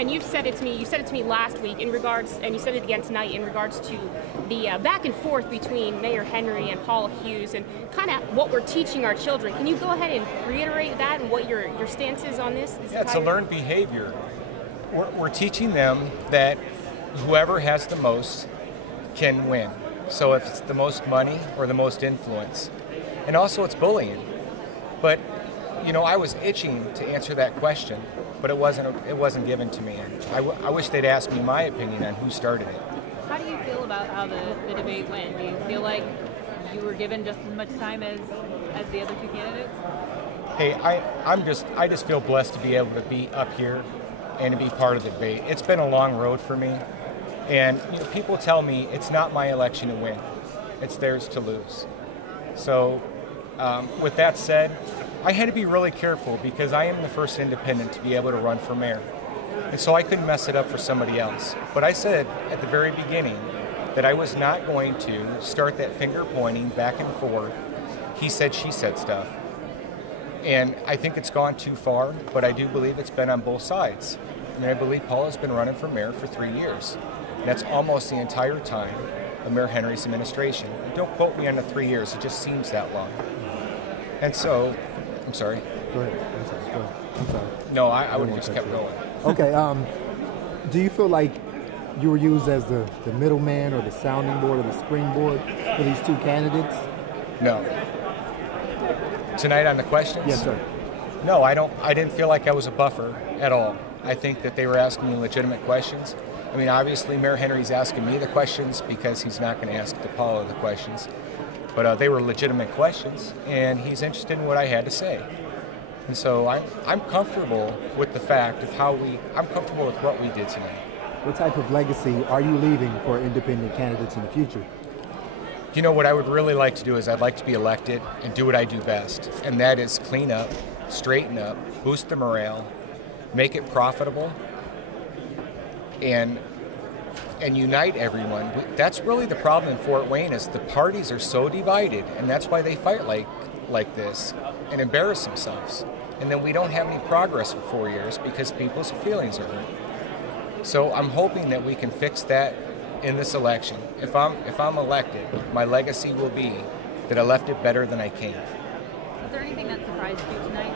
and you've said it to me. You said it to me last week in regards, and you said it again tonight in regards to the back and forth between Mayor Henry and Paul Hughes, and kind of what we're teaching our children. Can you go ahead and reiterate that and what your stance is on this? Yeah, it's a learned behavior. We're teaching them that whoever has the most can win. So if it's the most money or the most influence, and also it's bullying. But you know, I was itching to answer that question, but it wasn't given to me. I wish they'd asked me my opinion on who started it. How do you feel about how the debate went? Do you feel like you were given just as much time as the other two candidates? Hey, I just feel blessed to be able to be up here and to be part of the debate. It's been a long road for me, and you know, people tell me it's not my election to win, it's theirs to lose. So with that said, I had to be really careful because I am the first independent to be able to run for mayor. And so I couldn't mess it up for somebody else. But I said at the very beginning that I was not going to start that finger pointing back and forth, he said, she said stuff. And I think it's gone too far, but I do believe it's been on both sides. I mean, I believe Paul has been running for mayor for 3 years. And that's almost the entire time of Mayor Henry's administration. Don't quote me on the 3 years, it just seems that long. And so, I'm sorry. Go ahead. I'm sorry. No, I would have just kept going. Okay. Do you feel like you were used as the middleman or the sounding board or the springboard for these two candidates? No. Tonight on the questions? Yes, sir. No, I didn't feel like I was a buffer at all. I think that they were asking me legitimate questions. I mean, obviously, Mayor Henry's asking me the questions because he's not going to ask DePaulo the questions. But they were legitimate questions, and he's interested in what I had to say. And so I'm comfortable with the fact of I'm comfortable with what we did tonight. What type of legacy are you leaving for independent candidates in the future? You know, what I would really like to do is I'd like to be elected and do what I do best, and that is clean up, straighten up, boost the morale, make it profitable, and unite everyone. That's really the problem in Fort Wayne is the parties are so divided, and that's why they fight like this and embarrass themselves. And then we don't have any progress for 4 years because people's feelings are hurt. So I'm hoping that we can fix that in this election. If I'm elected, my legacy will be that I left it better than I came. Was there anything that surprised you tonight?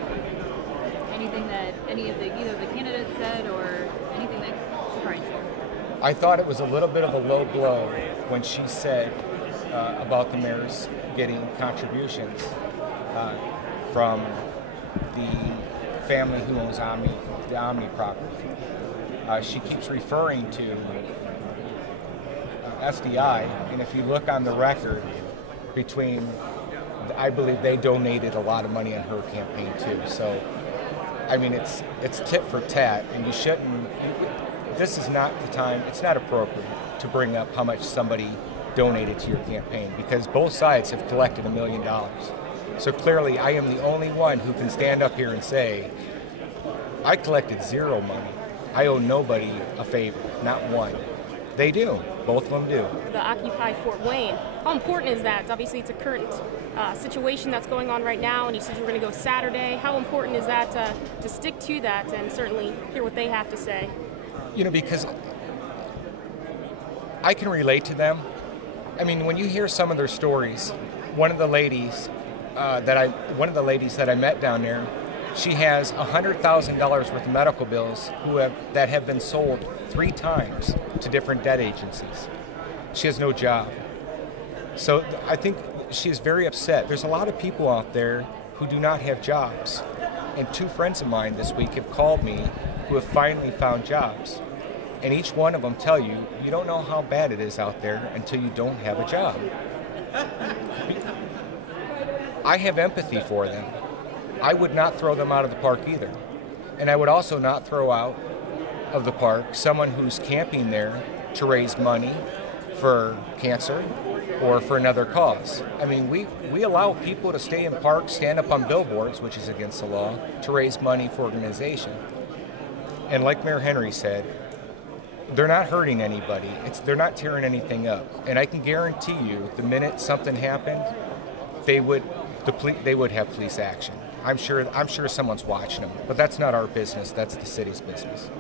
Anything that either the candidates said or anything that surprised you? I thought it was a little bit of a low blow when she said about the mayors getting contributions from the family who owns the Omni property. She keeps referring to SDI, and if you look on the record I believe they donated a lot of money on her campaign too. So, I mean, it's tit for tat, and this is not the time, it's not appropriate to bring up how much somebody donated to your campaign because both sides have collected $1 million. So clearly I am the only one who can stand up here and say, I collected zero money. I owe nobody a favor, not one. They do. Both of them do. The Occupy Fort Wayne. How important is that? Obviously, it's a current situation that's going on right now, and you said you were going to go Saturday. How important is that to stick to that and certainly hear what they have to say? You know, because I can relate to them. I mean, when you hear some of their stories, one of the ladies that I met down there, she has $100,000 worth of medical bills that have been sold 3 times to different debt agencies. She has no job. So I think she's very upset. There's a lot of people out there who do not have jobs. And 2 friends of mine this week have called me who have finally found jobs. And each one of them tell you, you don't know how bad it is out there until you don't have a job. I have empathy for them. I would not throw them out of the park either. And I would also not throw out of the park someone who's camping there to raise money for cancer or for another cause. I mean, we allow people to stay in parks, stand up on billboards, which is against the law, to raise money for organization. And like Mayor Henry said, they're not hurting anybody. They're not tearing anything up. And I can guarantee you, the minute something happened, they would have police action. I'm sure someone's watching them, but that's not our business. That's the city's business.